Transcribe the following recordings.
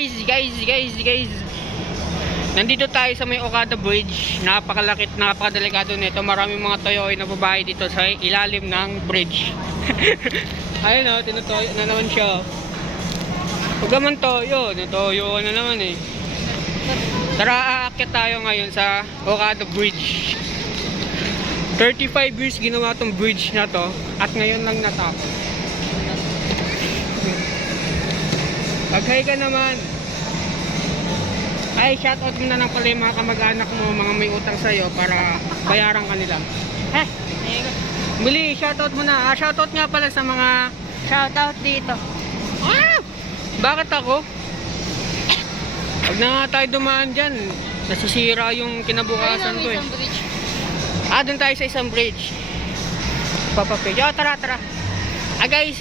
Guys. Nandito tayo sa may Okada Bridge. Napakalaki, napakadelikado nito. Maraming mga toyoy na babae dito sa ilalim ng bridge. Ayun o, tinutoyo na naman siya. Huwag naman toyo, natuyo na naman eh. Tara, aakyat tayo ngayon sa Okada Bridge. 35 years ginawa tong bridge na to at ngayon lang natapos. Pag-hi ka naman. Ay, shoutout mo na lang pala yung mga kamag-anak mo, mga may utang sa'yo para bayaran ka nila. Bili, shoutout mo na. Shoutout nga pala sa mga... Shoutout dito. Bakit ako? Huwag na nga tayo dumaan dyan. Nasisira yung kinabukasan ko eh. Doon tayo sa isang bridge. Papapage. Tara. Guys.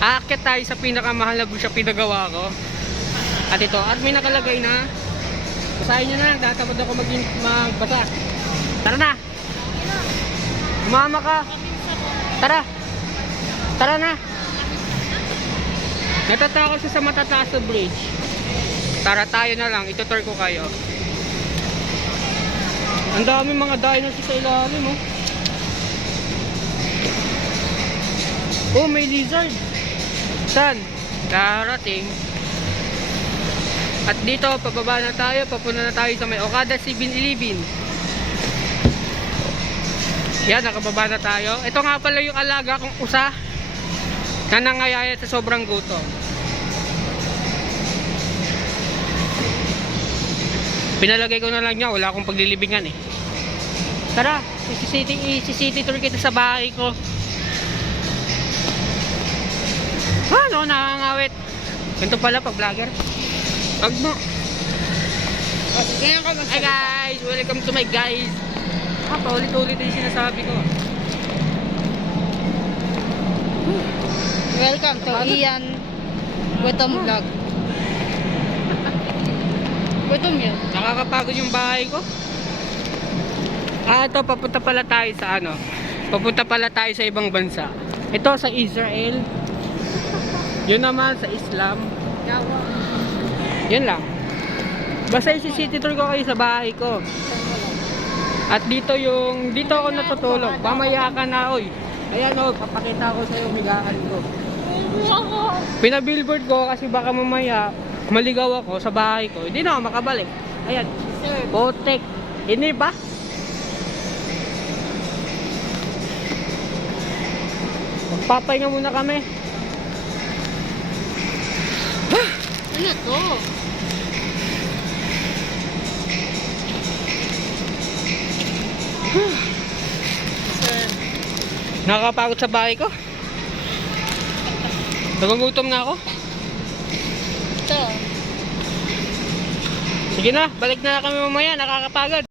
Aakyat tayo sa pinakamahal na bridge na pinagawa ko. At ito, at may nakalagay na basahin nyo na lang, tatapod ako magbasa. Tara na. Umama ka. Tara na. Natatakot siya sa matataas na bridge. Tara, tayo na lang, itutur ko kayo. Ang dami mga dinosaurs sa ilalim oh. Oh, may lizard. Saan? Darating. At dito, pababa na tayo, papunta na tayo sa may Okada 7-Eleven. Yan, nakababa na tayo. Ito nga pala yung alaga kong usa na nangayayat sa sobrang gutom. Pinalagay ko na lang niya, wala akong paglilibingan eh. Tara, city tour kita sa bahay ko. Ano, nakangawit. Ganito pala pag vlogger. Wag mo. Hi guys, welcome to my guys. Paulit-ulit yung sinasabi ko. Welcome to Ian Gutom Vlog. Gutom yun. Nakakapagod yung bahay ko. Ito, papunta pala tayo sa ano. Papunta pala tayo sa ibang bansa. Ito sa Israel. Yun naman sa Islam. Yun lang. Basta isi-city tour ko kayo sa bahay ko. At dito ako natutulog. Pamaya ka na, oy. Ayan o, papakita ko sa'yo migaan ko. Pinabillboard ko kasi baka mamaya maligaw ako sa bahay ko. Hindi na ako makabalik. Ayan. Potek. Ini ba? Magpapahinga muna kami. Ano to? Nakakapagod sa bahay ko. Nagugutom na ako. Ito. Sige na, balik na kami mamaya. Nakakapagod.